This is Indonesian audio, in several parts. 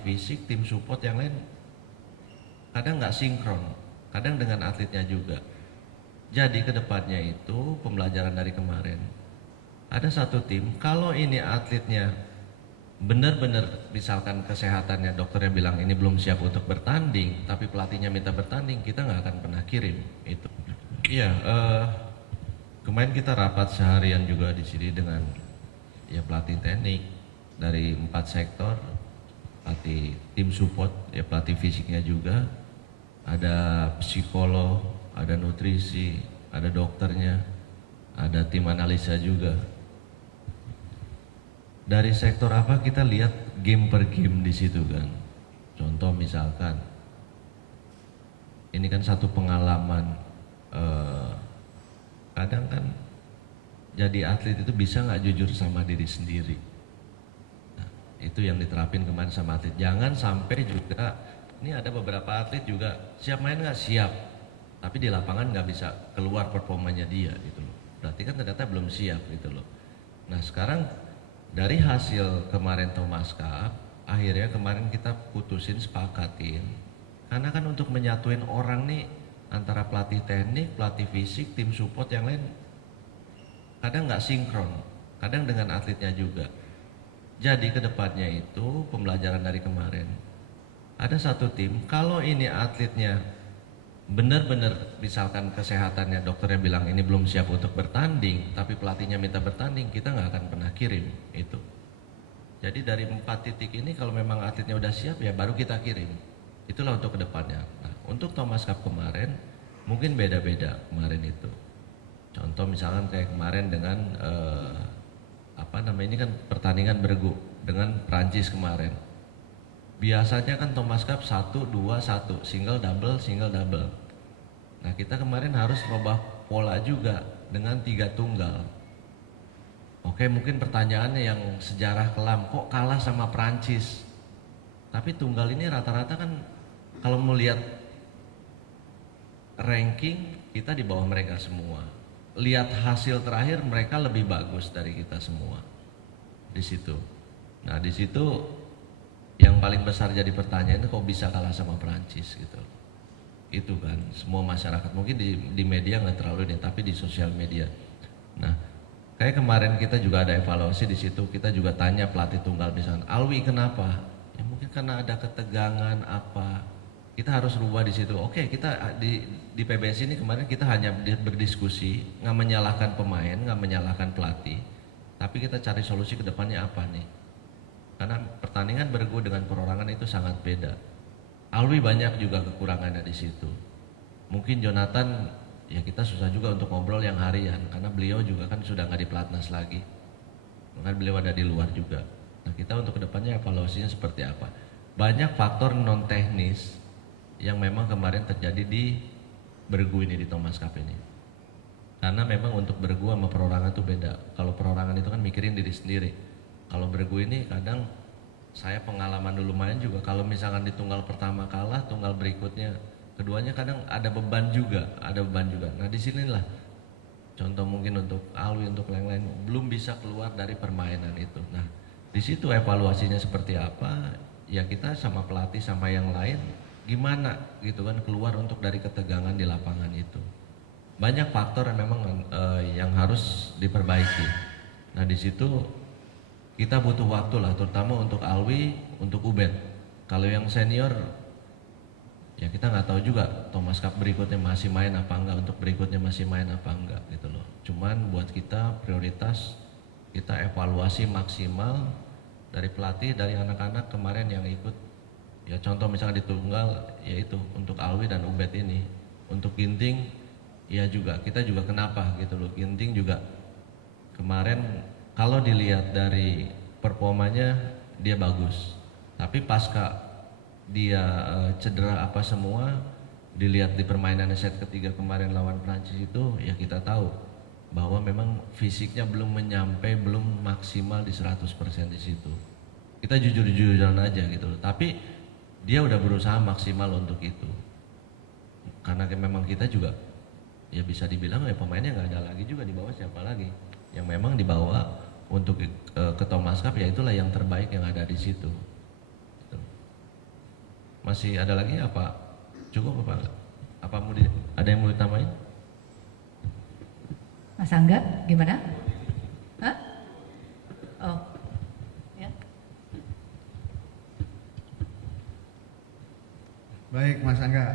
fisik, tim support yang lain kadang nggak sinkron, kadang dengan atletnya juga. Jadi kedepannya itu pembelajaran dari kemarin, ada satu tim, kalau ini atletnya benar-benar misalkan kesehatannya dokternya bilang ini belum siap untuk bertanding, tapi pelatihnya minta bertanding, kita nggak akan pernah kirim itu. Iya, kemarin kita rapat seharian juga di sini dengan ya pelatih teknik dari 4 sektor, pelatih tim support, ya pelatih fisiknya juga, ada psikolog, ada nutrisi, ada dokternya, ada tim analisa juga. Dari sektor apa kita lihat game per game di situ kan. Contoh misalkan, ini kan satu pengalaman, kadang kan jadi atlet itu bisa nggak jujur sama diri sendiri. Nah, itu yang diterapin kemarin sama atlet. Jangan sampai juga, ini ada beberapa atlet juga siap main nggak siap, tapi di lapangan nggak bisa keluar performanya dia gitu loh. Berarti kan ternyata belum siap gitu loh. Nah sekarang dari hasil kemarin Thomas Cup, akhirnya kemarin kita putusin sepakatin, karena kan untuk menyatuin orang nih antara pelatih teknik, pelatih fisik, tim support yang lain kadang nggak sinkron, kadang dengan atletnya juga. Jadi kedepannya itu pembelajaran dari kemarin, ada satu tim, kalau ini atletnya benar-benar misalkan kesehatannya dokternya bilang ini belum siap untuk bertanding, tapi pelatihnya minta bertanding, kita nggak akan pernah kirim itu. Jadi dari 4 titik ini kalau memang atletnya udah siap ya baru kita kirim. Itulah untuk kedepannya. Nah, untuk Thomas Cup kemarin mungkin beda-beda kemarin itu. Contoh misalkan kayak kemarin dengan ini kan pertandingan bergu dengan Prancis kemarin. Biasanya kan Thomas Cup 1-2-1, single double, single double. Nah kita kemarin harus rubah pola juga dengan 3 tunggal. Oke, mungkin pertanyaannya yang sejarah kelam, kok kalah sama Prancis? Tapi tunggal ini rata-rata kan kalau melihat ranking kita di bawah mereka semua. Lihat hasil terakhir mereka lebih bagus dari kita semua di situ. Nah di situ yang paling besar jadi pertanyaan itu kok bisa kalah sama Prancis gitu. Itu kan semua masyarakat mungkin di media nggak terlalu nih, tapi di sosial media. Nah kayak kemarin kita juga ada evaluasi di situ, kita juga tanya pelatih tunggal misalnya, Alwi kenapa? Ya mungkin karena ada ketegangan apa. Kita harus rubah di situ. Oke, kita di PBSI ini kemarin kita hanya berdiskusi, nggak menyalahkan pemain, nggak menyalahkan pelatih, tapi kita cari solusi ke depannya apa nih? Karena pertandingan bergu dengan perorangan itu sangat beda. Alwi banyak juga kekurangannya di situ. Mungkin Jonathan ya kita susah juga untuk ngobrol yang harian karena beliau juga kan sudah nggak di pelatnas lagi, kan beliau ada di luar juga. Nah kita untuk kedepannya evaluasinya seperti apa? Banyak faktor non teknis yang memang kemarin terjadi di bergu ini, di Thomas Cup ini. Karena memang untuk bergu sama perorangan itu beda. Kalau perorangan itu kan mikirin diri sendiri. Kalau bergu ini kadang saya pengalaman dulu main juga, kalau misalkan di tunggal pertama kalah, tunggal berikutnya keduanya kadang ada beban juga, Nah disinilah contoh mungkin untuk Alwi, untuk yang lain belum bisa keluar dari permainan itu. Nah di situ evaluasinya seperti apa? Ya kita sama pelatih sama yang lain gimana gitu kan keluar untuk dari ketegangan di lapangan itu. Banyak faktor yang memang yang harus diperbaiki. Nah di situ kita butuh waktu lah, terutama untuk Alwi, untuk Ubed. Kalau yang senior ya kita nggak tahu juga Thomas Cup berikutnya masih main apa enggak, untuk berikutnya masih main apa enggak gitu loh. Cuman buat kita prioritas kita evaluasi maksimal dari pelatih, dari anak-anak kemarin yang ikut. Ya contoh misalnya di tunggal yaitu untuk Alwi dan Ubed ini. Untuk Ginting ya juga kita juga kenapa gitu loh. Ginting juga kemarin kalau dilihat dari performanya dia bagus. Tapi pasca dia cedera apa semua, dilihat di permainan set ketiga kemarin lawan Prancis itu ya kita tahu bahwa memang fisiknya belum belum maksimal di 100% di situ. Kita jujur-jujuran aja gitu loh. Tapi dia udah berusaha maksimal untuk itu. Karena memang kita juga ya bisa dibilang ya pemainnya nggak ada lagi juga di bawah, siapa lagi yang memang dibawa untuk ke Thomas Cup, ya itulah yang terbaik yang ada di situ. Masih ada lagi apa? Cukup apa enggak? Apa ada yang mau ditambahin? Mas Angga, gimana? Hah? Oh, ya. Baik Mas Angga,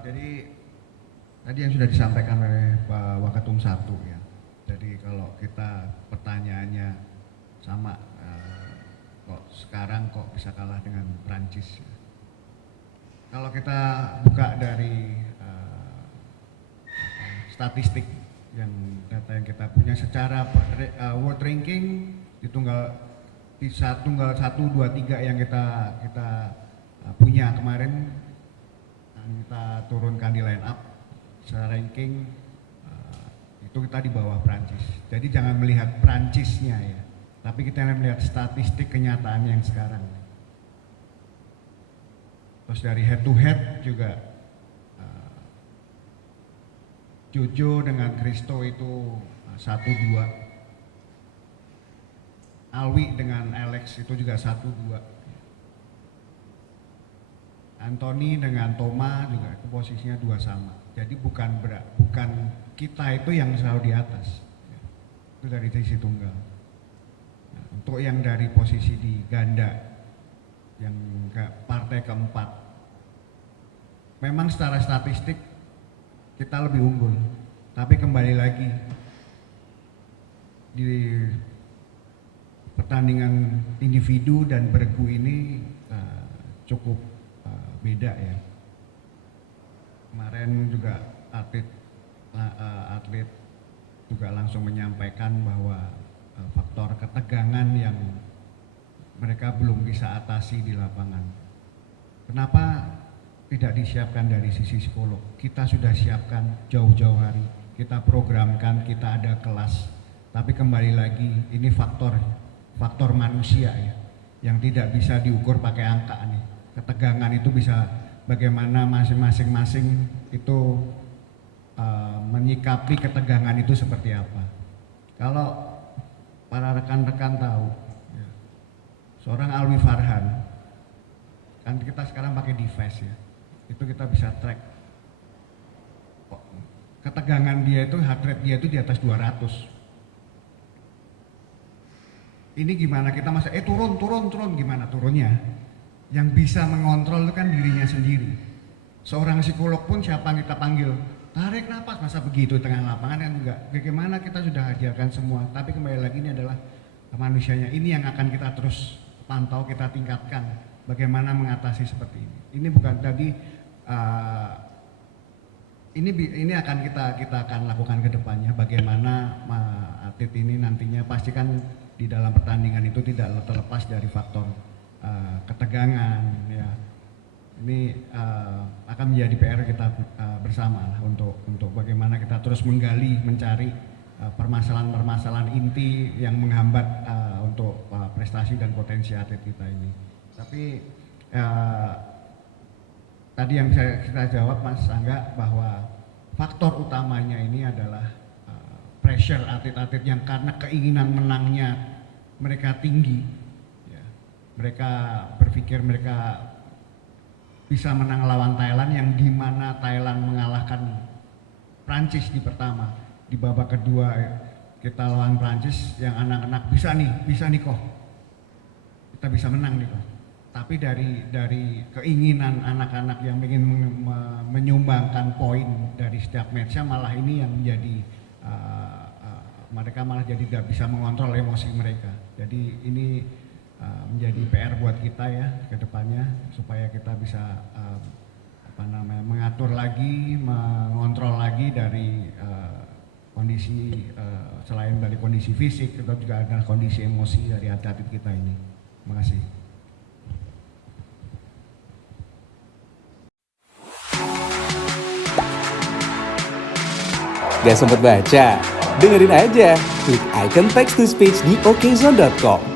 jadi tadi yang sudah disampaikan oleh Pak Wakatum 1 ya. Jadi kalau kita pertanyaannya sama, kok sekarang kok bisa kalah dengan Prancis ya. Kalau kita buka dari statistik yang data yang kita punya secara world ranking di tunggal 1, 2, 3 yang kita punya kemarin, kita turunkan di line up secara ranking, itu kita di bawah Prancis. Jadi jangan melihat Prancisnya ya, tapi kita melihat statistik kenyataan yang sekarang. Terus dari head to head juga Jojo dengan Christo itu 1-2, Alwi dengan Alex itu juga 1-2, Anthony dengan Toma juga itu posisinya 2 sama. Jadi bukan kita itu yang selalu di atas, itu dari sisi tunggal. Nah, untuk yang dari posisi di ganda yang partai keempat, memang secara statistik kita lebih unggul, tapi kembali lagi di pertandingan individu dan bergu ini cukup beda ya. Kemarin juga atlet juga langsung menyampaikan bahwa faktor ketegangan yang mereka belum bisa atasi di lapangan. Kenapa tidak disiapkan dari sisi psikolog? Kita sudah siapkan jauh-jauh hari, kita programkan, kita ada kelas. Tapi kembali lagi, ini faktor manusia ya, yang tidak bisa diukur pakai angka nih. Ketegangan itu bisa bagaimana masing-masing itu menyikapi ketegangan itu seperti apa. Kalau para rekan-rekan tahu, seorang Alwi Farhan, kan kita sekarang pakai device ya, itu kita bisa track ketegangan dia itu, heart rate dia itu di atas 200. Ini gimana kita masa turun gimana turunnya? Yang bisa mengontrol itu kan dirinya sendiri. Seorang psikolog pun siapa yang kita panggil, tarik nafas, masa begitu tengah lapangan kan enggak. Bagaimana kita sudah ajarkan semua, tapi kembali lagi ini adalah manusianya. Ini yang akan kita terus pantau, kita tingkatkan bagaimana mengatasi seperti ini. Ini bukan tadi ini akan kita akan lakukan ke depannya, bagaimana atlet ini nantinya pastikan di dalam pertandingan itu tidak terlepas dari faktor ketegangan ya. Ini akan menjadi PR kita bersama lah untuk bagaimana kita terus menggali, mencari permasalahan-permasalahan inti yang menghambat untuk prestasi dan potensi atlet kita ini. Tapi tadi yang kita jawab Mas Angga, bahwa faktor utamanya ini adalah pressure atlet-atlet yang karena keinginan menangnya mereka tinggi ya. Mereka berpikir mereka bisa menang lawan Thailand, yang dimana Thailand mengalahkan Prancis di pertama. Di babak kedua kita lawan Prancis yang anak-anak bisa nih kok, kita bisa menang nih kok. Tapi dari keinginan anak-anak yang ingin menyumbangkan poin dari setiap matchnya, malah ini yang menjadi mereka malah jadi tidak bisa mengontrol emosi mereka. Jadi ini menjadi PR buat kita ya ke depannya, supaya kita bisa mengatur lagi, mengontrol lagi dari kondisi selain dari kondisi fisik, kita juga ada kondisi emosi dari atlet kita ini. Terima kasih. Gak sempet baca? Dengerin aja, klik icon text to speech di okezone.com.